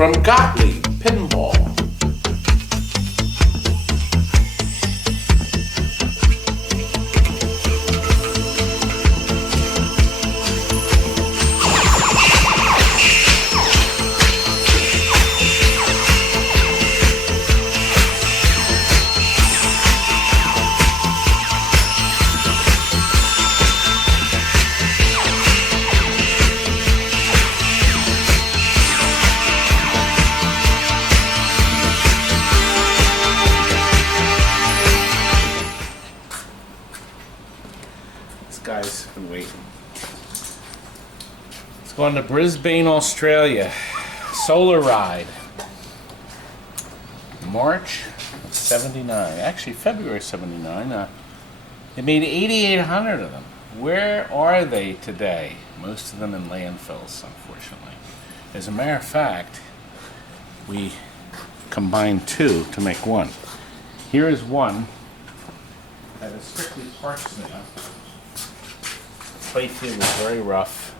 from Gottlieb Pinball. Guys, been waiting. Let's go on to Brisbane, Australia. Solar Ride. March of '79. Actually, February '79. They made 8,800 of them. Where are they today? Most of them in landfills, unfortunately. As a matter of fact, we combined two to make one. Here is one that is strictly parts now. Plate here was very rough.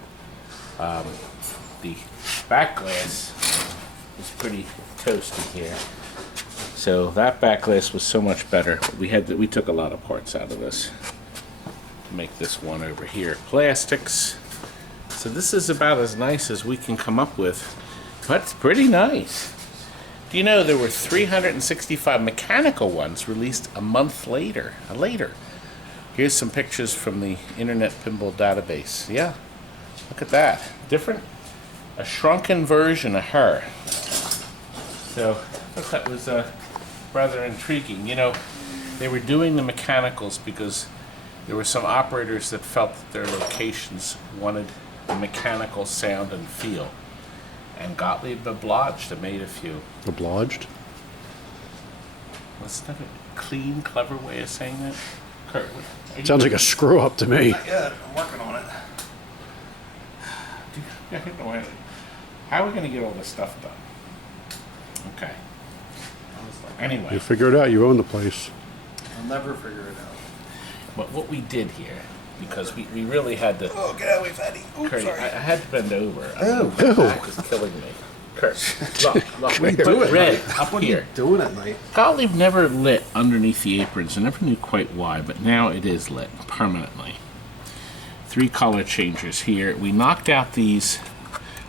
The back glass was pretty toasty here. So that back glass was so much better. We took a lot of parts out of this to make this one over here. Plastics. So this is about as nice as we can come up with. But it's pretty nice. Do you know there were 365 mechanical ones released a month later? Here's some pictures from the Internet Pinball Database. Yeah, look at that. Different, a shrunken version of her. So I thought that was rather intriguing. You know, they were doing the mechanicals because there were some operators that felt that their locations wanted a mechanical sound and feel. And Gottlieb obliged and made a few. Obliged? Wasn't that a clean, clever way of saying that? Kurt, sounds like a screw up to me. Yeah, I'm working on it. How are we going to get all this stuff done? Okay. Anyway. You figure it out. You own the place. I'll never figure it out. But what we did here, because we really had to... Oh, get out of my fatty. Oops, Kurt, sorry. I had to bend over. Oh. My back is killing me. Kurt, look, What are you doing? red, up What are here. you doing at night? Gottlieb never lit underneath the aprons. I never knew quite why, but now it is lit permanently. 3 color changers here. We knocked out these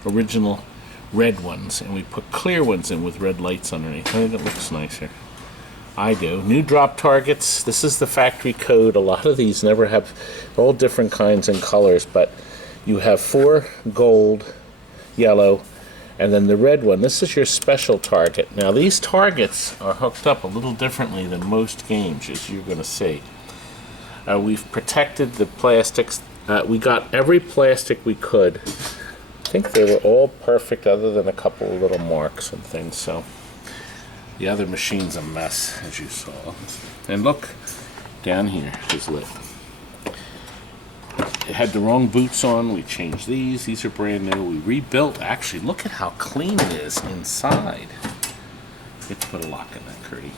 original red ones and we put clear ones in with red lights underneath. I think it looks nicer. I do. New drop targets. This is the factory code. A lot of these never have, all different kinds and colors, but you have 4 gold, yellow, and then the red one. This is your special target. Now these targets are hooked up a little differently than most games, as you're going to see. We've protected the plastics. We got every plastic we could. I think they were all perfect other than a couple of little marks and things. So the other machine's a mess, as you saw. And look, down here is lit. It had the wrong boots on. We changed these. These are brand new. We rebuilt. Actually, look at how clean it is inside. You have to put a lock in that, Curdy.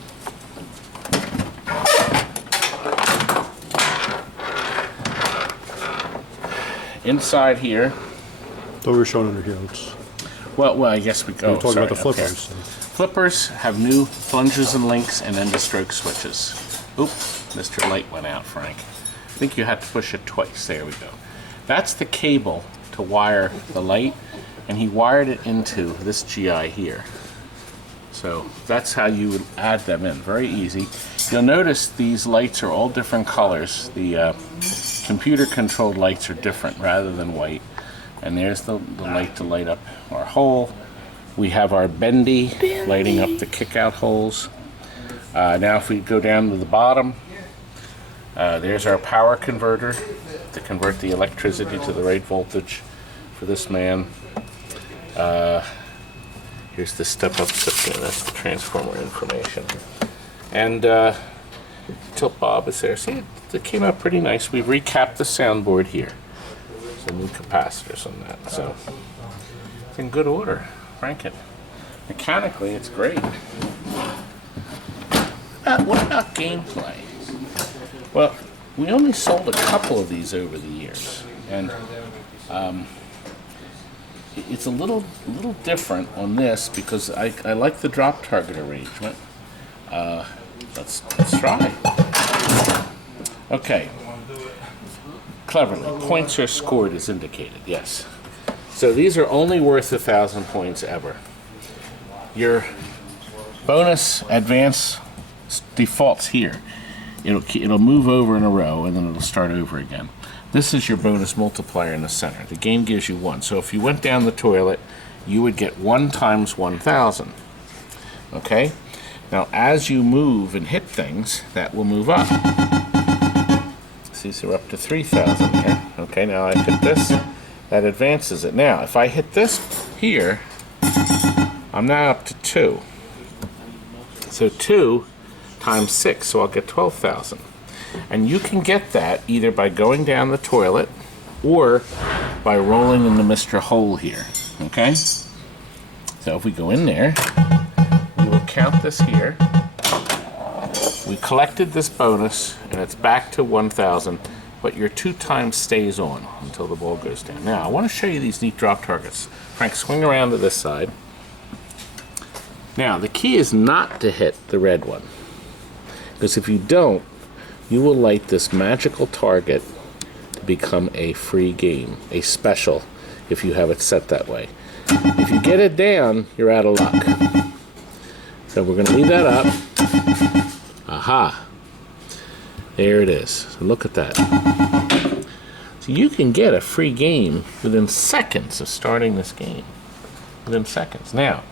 Inside here. Thought we were showing under here. Well, I guess we go. We're talking about the flippers. Okay. Flippers have new plungers and links and end of stroke switches. Oop, Mr. Light went out, Frank. I think you had to push it twice. There we go. That's the cable to wire the light, and he wired it into this GI here. So that's how you would add them in. Very easy. You'll notice these lights are all different colors. The computer-controlled lights are different rather than white. And there's the light to light up our hole. We have our bendy lighting up the kick-out holes. Now if we go down to the bottom, there's our power converter to convert the electricity to the right voltage for this man. Here's the step-up system. That's the transformer information. And tilt bob is there. See, it came out pretty nice. We've recapped the soundboard here. Some new capacitors on that. So it's in good order. Frank it. Mechanically, it's great. What about gameplay? Well, we only sold a couple of these over the years, and it's a little different on this because I like the drop target arrangement. Let's try. Okay. Cleverly, points are scored as indicated. Yes. So these are only worth 1,000 points ever. Your bonus advance defaults here. It'll move over in a row and then it'll start over again. This is your bonus multiplier in the center. The game gives you 1. So if you went down the toilet, you would get 1 times 1,000. Okay? Now as you move and hit things, that will move up. See, so we're up to 3,000 here. Okay, now I hit this, that advances it. Now, if I hit this here, I'm now up to 2. So 2 times 6, so I'll get 12,000. And you can get that either by going down the toilet or by rolling in the Mr. Hole here, okay? So if we go in there, we will count this here. We collected this bonus, and it's back to 1,000, but your 2 times stays on until the ball goes down. Now, I want to show you these neat drop targets. Frank, swing around to this side. Now, the key is not to hit the red one, because if you don't, you will light this magical target to become a free game, a special, if you have it set that way. If you get it down, you're out of luck. So we're going to leave that up. Aha. There it is. So look at that. So you can get a free game within seconds of starting this game. Within seconds. Now,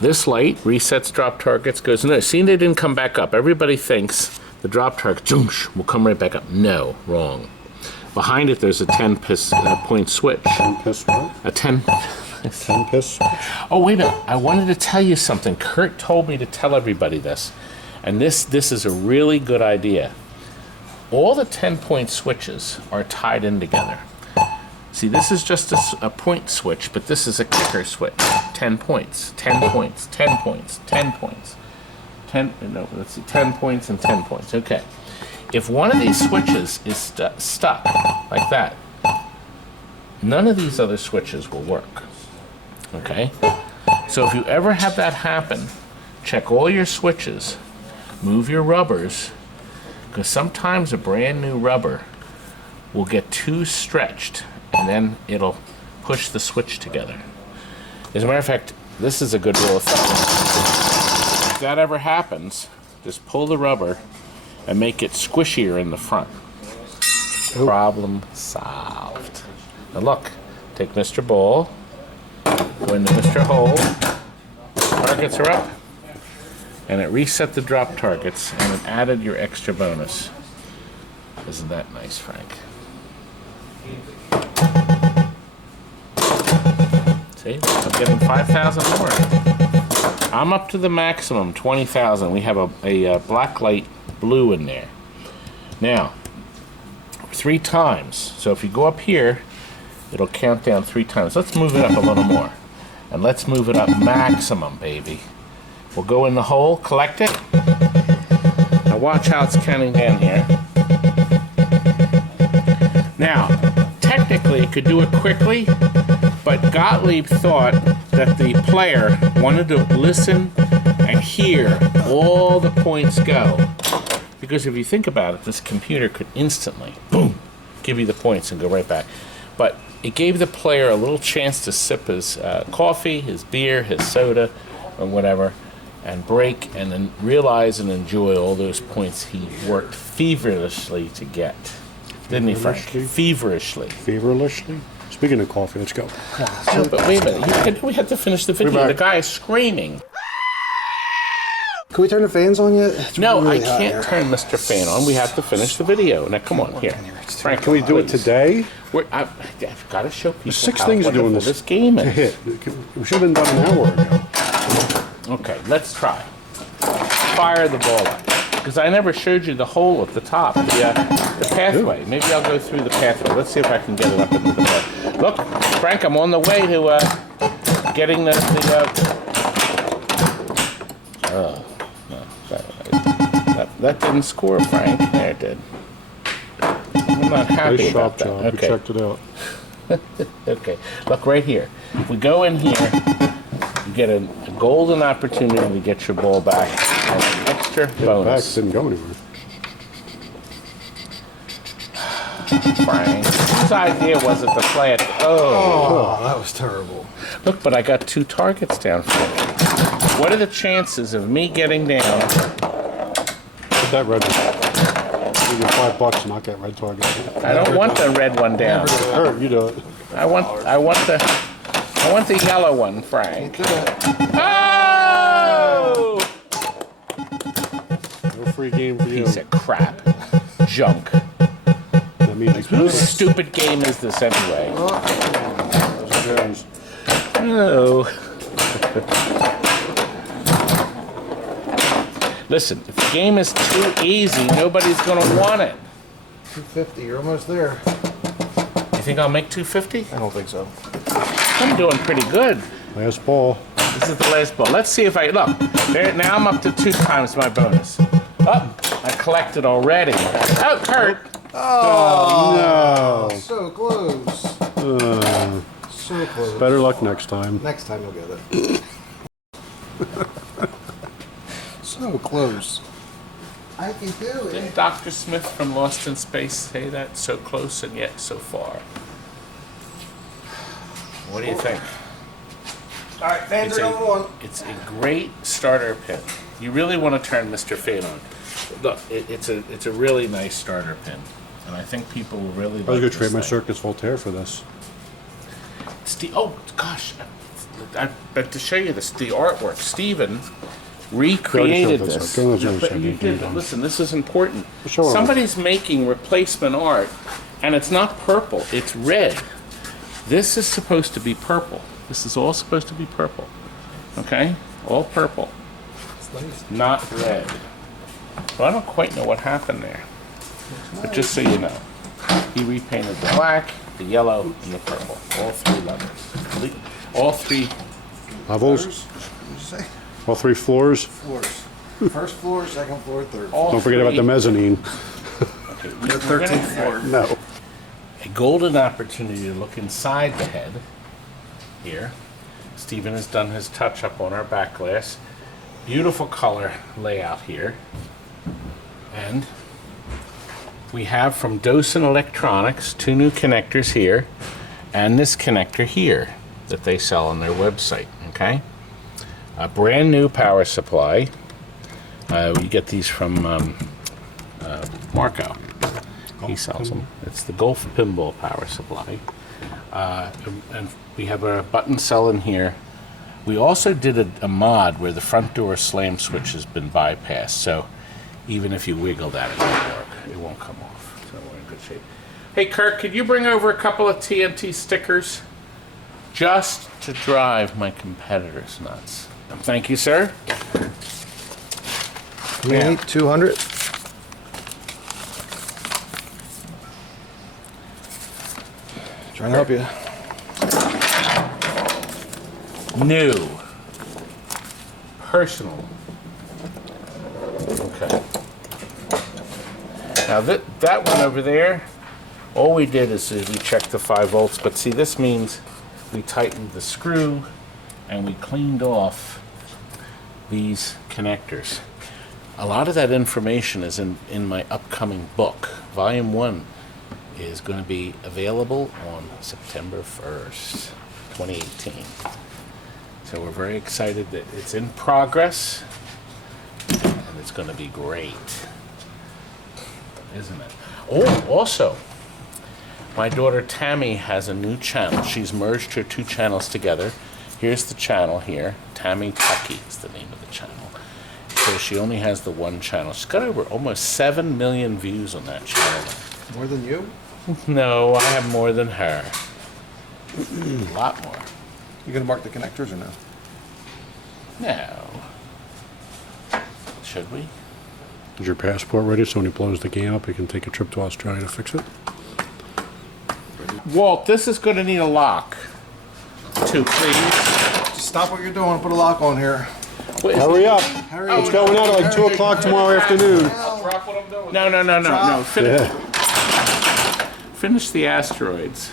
this light resets drop targets, goes, no, see, they didn't come back up. Everybody thinks the drop target will come right back up. No, wrong. Behind it, there's a 10 point switch. 10 piss what? A 10. 10 piss switch? Oh, wait a minute. I wanted to tell you something. Kurt told me to tell everybody this. And this is a really good idea. All the 10-point switches are tied in together. See, this is just a point switch, but this is a kicker switch. 10 points, 10 points, 10 points, 10 points. 10 points and 10 points. Okay. If one of these switches is stuck like that, none of these other switches will work. Okay? So if you ever have that happen, check all your switches, move your rubbers, because sometimes a brand new rubber will get too stretched and then it'll push the switch together. As a matter of fact, this is a good rule of thumb. If that ever happens, just pull the rubber and make it squishier in the front. Problem solved. Now look, take Mr. Ball, go into Mr. Hole, targets are up, and it reset the drop targets and it added your extra bonus. Isn't that nice, Frank? See, I'm getting 5,000 more. I'm up to the maximum, 20,000. We have a black light blue in there. Now, 3 times. So if you go up here, it'll count down 3 times. Let's move it up a little more. And let's move it up maximum, baby. We'll go in the hole, collect it. Now watch how it's counting down here. Now, technically it could do it quickly, but Gottlieb thought that the player wanted to listen and hear all the points go. Because if you think about it, this computer could instantly, boom, give you the points and go right back. But it gave the player a little chance to sip his coffee, his beer, his soda, or whatever, and break and then realize and enjoy all those points he worked feverishly to get. Didn't he, Frank? Feverishly. Feverishly? Speaking of coffee, let's go. No, but wait a minute. We have to finish the video. The guy is screaming. Can we turn the fans on yet? It's No, really I hot can't here. turn Mr. Fan on. We have to finish the video. Now, come on, here. Frank, Can we do it today? I've got to show people There's 6 how things to do in wonderful this game to is. hit. We should have been done an hour ago. Okay, let's try. Fire the ball up. Because I never showed you the hole at the top, the pathway. Maybe I'll go through the pathway. Let's see if I can get it up into the ball. Look, Frank, I'm on the way to getting the that didn't score, Frank. There it did. I'm not happy Nice about shop that. job. We Okay. checked it out. Okay, look right here. If we go in here, you get a golden opportunity to get your ball back and an extra Back bonus. didn't go anywhere. Frank, whose idea was it to play it? Oh, Oh, that was terrible. look, but I got 2 targets down for you. What are the chances of me getting down? Put that red one. Give you $5 and not get red target. I don't want the red one down. Hurt, you do it. I want the yellow one, Frank. Oh! No free game for you. Piece of crap. Junk. That means Whose stupid game is this anyway? it's No. Listen, if the game is too easy, nobody's gonna want it. 250, you're almost there. You think I'll make 250? I don't think so. I'm doing pretty good. last ball. This is the last ball. Let's see if I look. There, now I'm up to 2 times my bonus. Oh, I collected already. Oh, Kurt. No. So close. So close. Better luck next time. Next time you'll get it. So close. I can do it. Didn't Dr. Smith from Lost in Space say that? So close and yet so far. What do you think? All right, fans It's are a, on. it's a great starter pin. You really want to turn Mr. Fate on. Look, it's a really nice starter pin, and I think people will really. I was like gonna this trade my thing. Circus Voltaire for this. Oh gosh, but to show you this, the artwork, Steven recreated Go to this. show this. But you did, but listen, this is important. Show 'em. Somebody's making replacement art, and it's not purple; it's red. This is supposed to be purple. This is all supposed to be purple. Okay, all purple, not red. Well, I don't quite know what happened there, but just so you know, he repainted the black, the yellow, and the purple. All 3 levels. All 3 Levels. What'd you say? All 3 floors. Floors. First floor, second floor, third. all Don't forget about the 3 mezzanine. Okay, The 13th floor. No. a golden opportunity to look inside the head here. Stephen has done his touch up on our back glass. Beautiful color layout here. And we have from Dosen Electronics 2 new connectors here and this connector here that they sell on their website. Okay, a brand new power supply. You get these from Marco. He sells them. It's the Golf Pinball power supply. And we have a button cell in here. We also did a mod where the front door slam switch has been bypassed. So even if you wiggle that, it won't work. It won't come off. So we're in good shape. Hey, Kirk, could you bring over a couple of TNT stickers? Just to drive my competitors nuts. Thank you, sir. You need 200? Trying to help you. New. Personal. Okay. Now that one over there, all we did is we checked the 5 volts, but see, this means we tightened the screw and we cleaned off these connectors. A lot of that information is in my upcoming book. Volume 1 is going to be available on September 1st, 2018. So we're very excited that it's in progress, and it's going to be great, isn't it? Oh, also, my daughter Tammy has a new channel. She's merged her 2 channels together. Here's the channel here. Tammy Tuckey is the name of the channel. So she only has the 1 channel. She's got over almost 7 million views on that channel. More than you? No, I have more than her. A lot more. You gonna mark the connectors or no? No. Should we? Is your passport ready so when he blows the game up, he can take a trip to Australia to fix it? Walt, this is going to need a lock. 2, please. Just stop what you're doing. Put a lock on here. Wait, Hurry up. Hurry. It's going out at like 2 o'clock tomorrow afternoon. Drop what I'm doing. No. Finish, Yeah. finish the asteroids.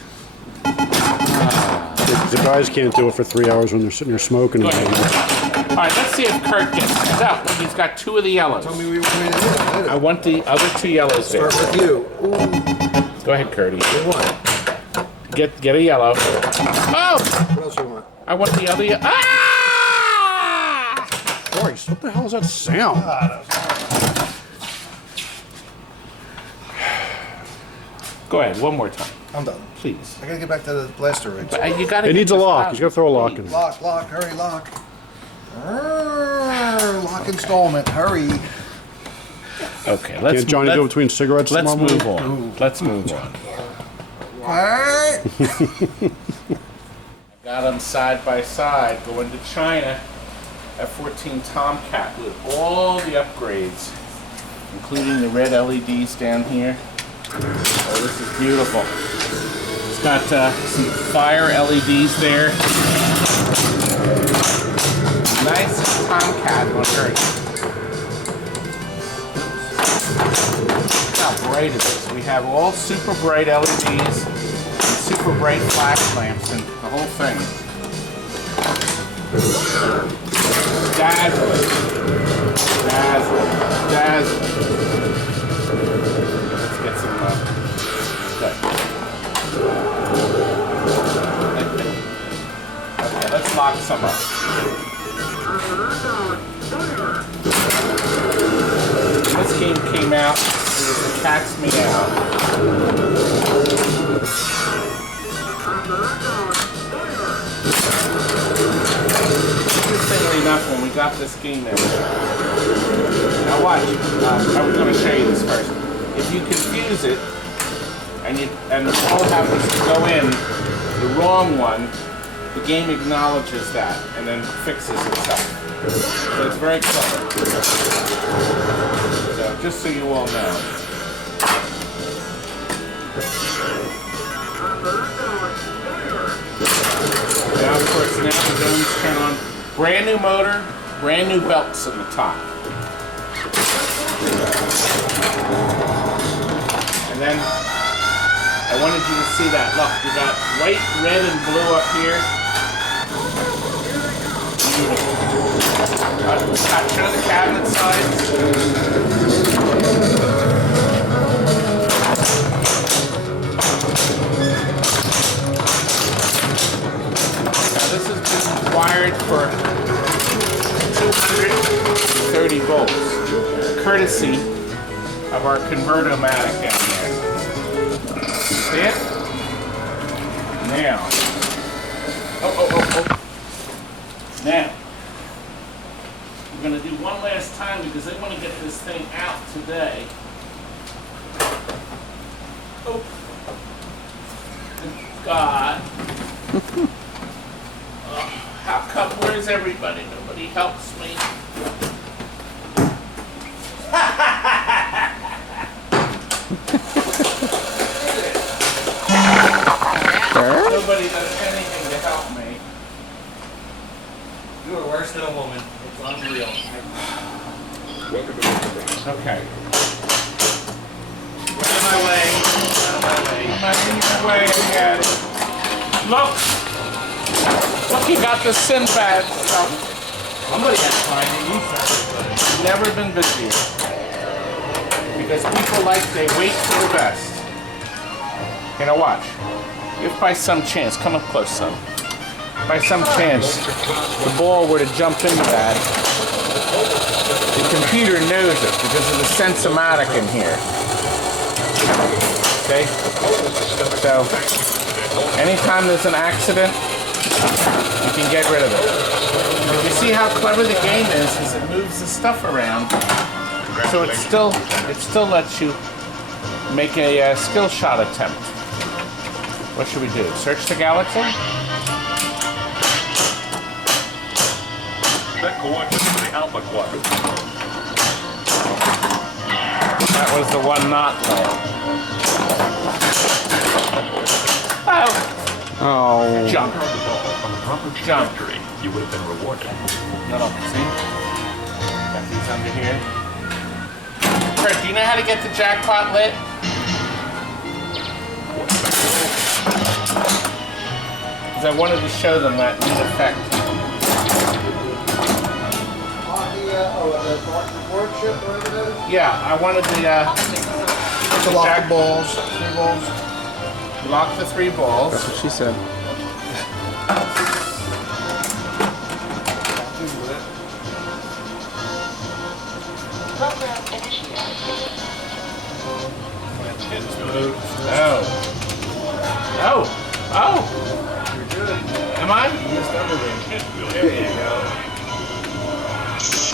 The guys can't do it for 3 hours when they're sitting there smoking. Go ahead. All right, let's see if Kurt gets this up. He's got 2 of the yellows. Tell me what you want me to do. I want the other 2 yellows there. Start with you. Ooh. Go ahead, Curdy. What? Get a yellow. Oh! What else do you want? I want the other yellow. Ah! Christ, what the hell is that sound? Go ahead, one more time, I'm done. please. I gotta get back to the blaster rig. You gotta. It needs a this lock. out. He's got to throw a lock in. Lock, hurry, lock. Lock installment, hurry. Okay, let's. Can't Johnny go between cigarettes? Let's tomorrow move morning? on. Let's move on. What? Got them side by side, going to China. F14 TOMCAT with all the upgrades, including the red LEDs down here. Oh, this is beautiful. It's got some fire LEDs there. Nice TOMCAT on Earth. Look how bright it is. We have all super bright LEDs and super bright flash lamps and the whole thing. Dazzling. Dazzling. Dazzling. Let's get some good. Okay, let's lock some up. This game came out, it was the Cat's Meow. Interestingly enough, when we got this game in, now watch, I was going to show you this first. If you confuse it, and the ball happens to go in the wrong one, the game acknowledges that and then fixes itself. So it's very clever. So just so you all know. Now of course now the domes turn on. Brand new motor, brand new belts in the top. And then I wanted you to see that. Look, we got white, red, and blue up here. Touch on the cabinet sides. Now this has been wired for 230 volts, courtesy of our convertomatic down there. See it? Now. Oh. Now. We're going to do one last time because I want to get this thing out today. Oh. God. How come? Where's everybody? Nobody helps me. Nobody does anything to help me. You are worse than a woman. It's unreal. Okay. Get out of my way. I'm in your way again. Look! Look, you got the Sinbad stuff. Somebody has to find you. Never been busier. Because people they wait for the best. You know, watch. If by some chance, come up close, son. By some chance, the ball were to jump into that, the computer knows it because of the sensomatic in here. Okay? So, anytime there's an accident, you can get rid of it. You see how clever the game is it moves the stuff around. So it still lets you make a skill shot attempt. What should we do? Search the galaxy? That was the one not there. Oh! Jump. Jump. You would have been rewarded. No, see? Got these under here. Kurt, do you know how to get the jackpot lit? because I wanted to show them that neat effect. The board chip, whatever that is? Yeah, I wanted To lock jack the balls, 3 balls. lock the 3 balls. That's what she said. Program initiated. Oh. Oh. Oh. You're good. Am I? You missed everything. There you go.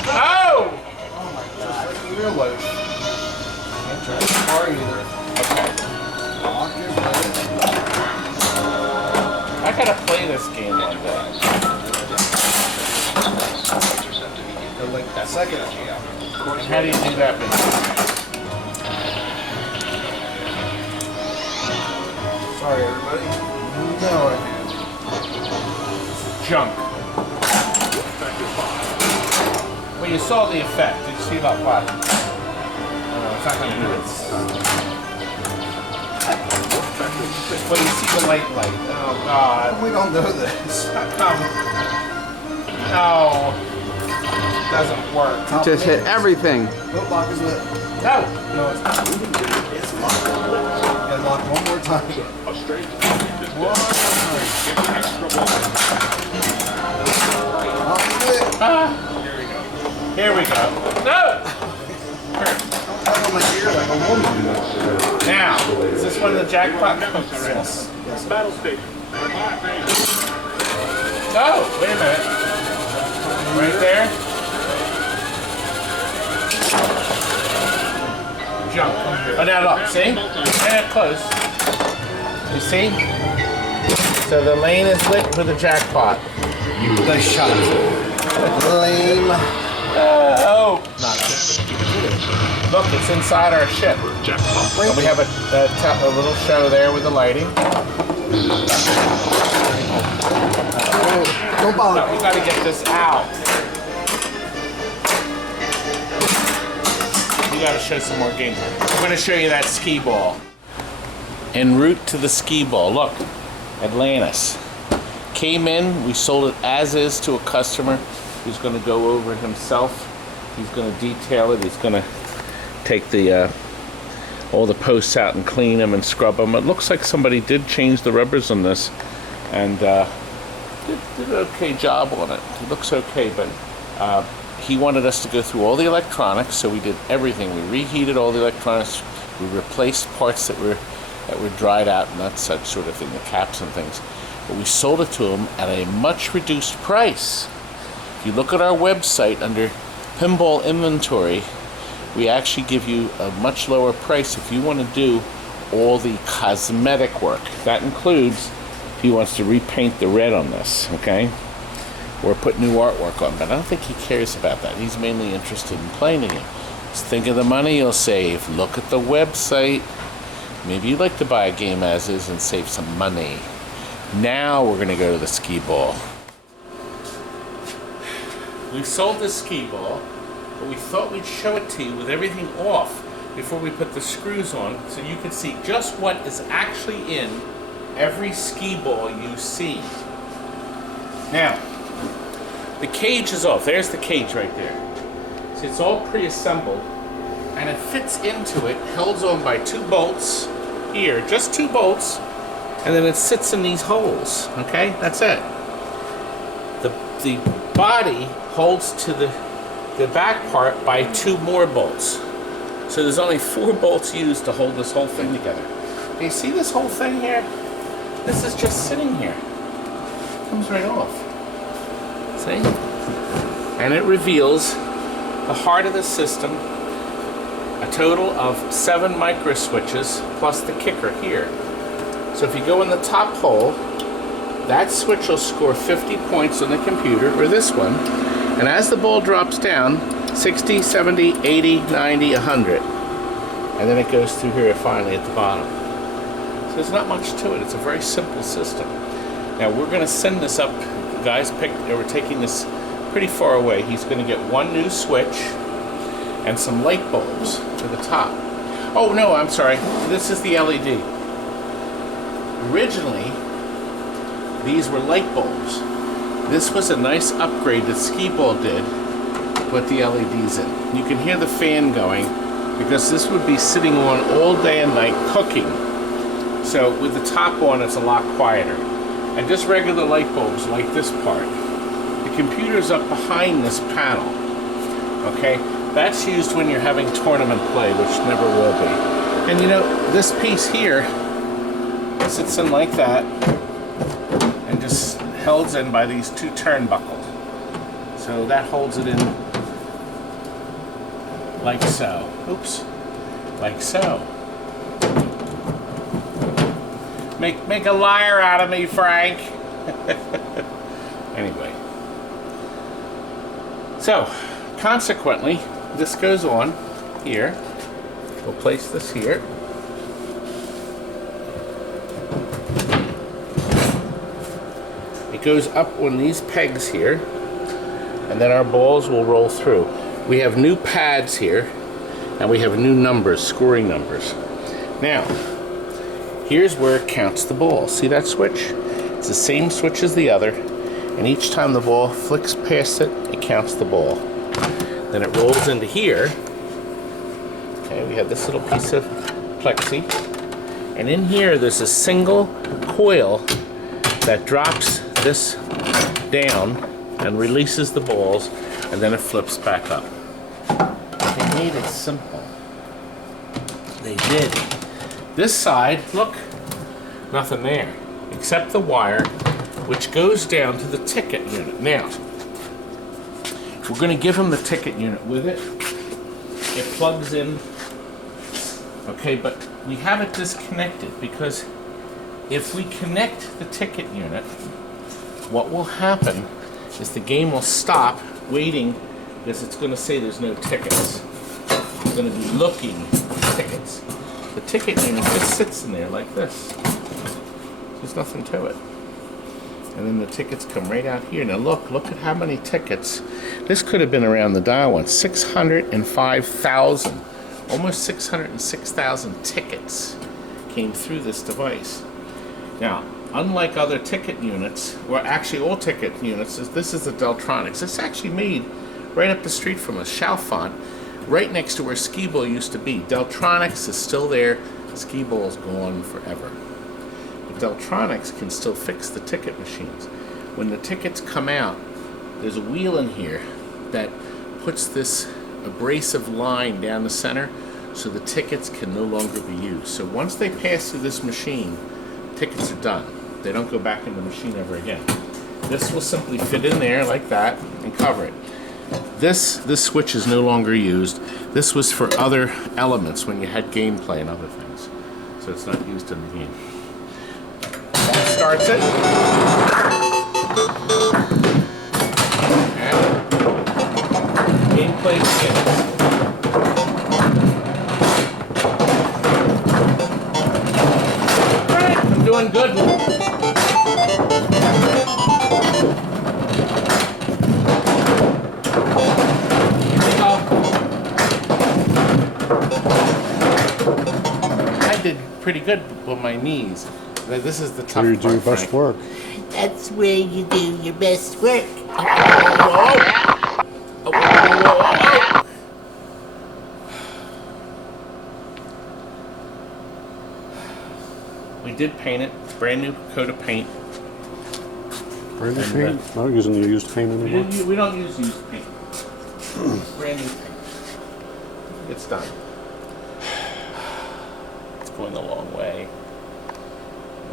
Oh! Oh my god. Like in real life. Can't drive the car either. Okay. Lock it, let it. I gotta play this game one day. Or like that second. How do you do that, baby? Sorry, everybody. No idea. Junk. Well, you saw the effect. Did you see that button? No, it's not gonna do it. Well, you see the light. Oh, God. We don't know this. No. Doesn't work. Just hit everything. Foot lock is lit. No. No, it's not. It's locked. Yeah, lock one more time. One more time. Lock is lit. Ah. Here we go. No. Don't tell on my ear like a woman. Now, is this one of the jackpot codes? Yes. Yes. Battle station. Oh, wait a minute. Right there. Jump. Oh, now look, see? Yeah, close. You see? So the lane is lit with a jackpot. Nice shot. Lame. Oh! Not Look, it's inside our ship. And we have a little show there with the lighting. Don't bother. We gotta get this out. We gotta show some more games. I'm gonna show you that skee ball. En route to the skee ball. Look, Atlantis. Came in, we sold it as is to a customer who's gonna go over it himself. He's gonna detail it. He's gonna take the all the posts out and clean them and scrub them. It looks like somebody did change the rubbers on this and did an okay job on it. It looks okay, but he wanted us to go through all the electronics, so we did everything. We reheated all the electronics. We replaced parts that were dried out and that such sort of thing, the caps and things. But we sold it to him at a much reduced price. If you look at our website under Pinball Inventory, we actually give you a much lower price if you want to do all the cosmetic work. That includes if he wants to repaint the red on this, okay? Or put new artwork on, but I don't think he cares about that. He's mainly interested in playing it. Just think of the money you'll save. Look at the website. Maybe you'd like to buy a game as is and save some money. Now we're going to go to the skee ball. We sold the skee ball, but we thought we'd show it to you with everything off before we put the screws on so you could see just what is actually in every skee ball you see. Now, the cage is off. There's the cage right there. See, it's all pre-assembled and it fits into it, held on by 2 bolts here, just 2 bolts, and then it sits in these holes, okay? That's it. The body holds to the back part by 2 more bolts. So there's only 4 bolts used to hold this whole thing together. Do you see this whole thing here? This is just sitting here. It comes right off. See? And it reveals the heart of the system, a total of 7 micro switches plus the kicker here. So if you go in the top hole, that switch will score 50 points on the computer, or this one, and as the ball drops down, 60, 70, 80, 90, 100. And then it goes through here finally at the bottom. So there's not much to it. It's a very simple system. Now we're going to send this up. The guys we're taking this pretty far away. He's going to get 1 new switch and some light bulbs to the top. Oh no, I'm sorry. This is the LED. Originally, these were light bulbs. This was a nice upgrade that SKEEBALL did, put the LEDs in. You can hear the fan going because this would be sitting on all day and night cooking. So with the top on, it's a lot quieter. And just regular light bulbs like this part. The computer's up behind this panel. Okay, that's used when you're having tournament play, which never will be. And you know, this piece here sits in like that and just held in by these two turnbuckles. So that holds it in like so. Oops. Like so. Make a liar out of me, Frank. Anyway. So, consequently, this goes on here. We'll place this here. It goes up on these pegs here, and then our balls will roll through. We have new pads here, and we have new numbers, scoring numbers. Now, here's where it counts the ball. See that switch? It's the same switch as the other, and each time the ball flicks past it, it counts the ball. Then it rolls into here. Okay, we have this little piece of plexi, and in here there's a single coil that drops this down and releases the balls, and then it flips back up. They made it simple. They did. This side, look, nothing there, except the wire, which goes down to the ticket unit. Now, we're going to give him the ticket unit with it. It plugs in, okay, but we have it disconnected because if we connect the ticket unit, what will happen is the game will stop waiting because it's going to say there's no tickets. It's going to be looking for tickets. The ticket unit just sits in there like this. There's nothing to it. And then the tickets come right out here. Now look at how many tickets. This could have been around the dial once. 605,000, almost 606,000 tickets came through this device. Now, unlike other ticket units, or actually all ticket units, this is the Deltronics. It's actually made right up the street from us, Chalfont, right next to where SKEEBALL used to be. Deltronics is still there. SKEEBALL is gone forever. But Deltronics can still fix the ticket machines. When the tickets come out, there's a wheel in here that puts this abrasive line down the center so the tickets can no longer be used. So once they pass through this machine, tickets are done. They don't go back in the machine ever again. This will simply fit in there like that and cover it. This switch is no longer used. This was for other elements when you had gameplay and other things. So it's not used in the game. That starts it. And gameplay begins. Alright, I'm doing good. Pretty good with my knees. This is the tough part. Where you do your best work. That's where you do your best work. We did paint it. It's brand new coat of paint. Brand new paint? Not using the used paint anymore? We don't use used paint. Brand new paint. It's done. Going a long way.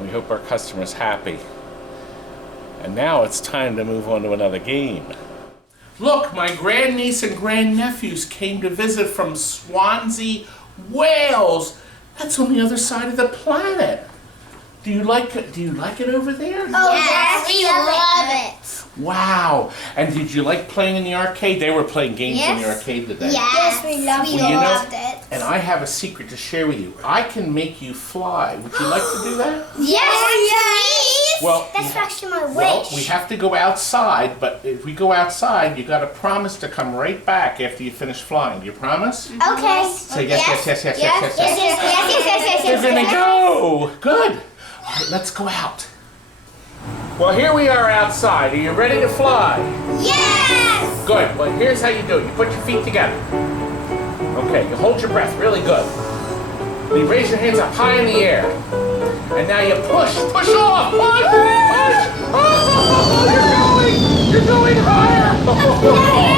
We hope our customer's happy. And now it's time to move on to another game. Look, my grandniece and grandnephews came to visit from Swansea, Wales. That's on the other side of the planet. Do you like it? Do you like it over there? Oh, yes, we love it. Wow. And did you like playing in the arcade? They were playing games in the arcade today. Yes, we loved it. And I have a secret to share with you. I can make you fly. Would you like to do that? Yes, please. Well, that's actually my wish. Well, we have to go outside, but if we go outside, you got to promise to come right back after you finish flying. Do you promise? Okay. Say yes, yes, yes, yes, yes, yes, Yes, yes, yes, yes, yes, yes. You're gonna go. Good. All right, let's go out. Well, here we are outside. Are you ready to fly? Yes! Good. Well, here's how you do it. You put your feet together. Okay, you hold your breath really good. And you raise your hands up high in the air. And now you push off, push! Oh, you're going higher!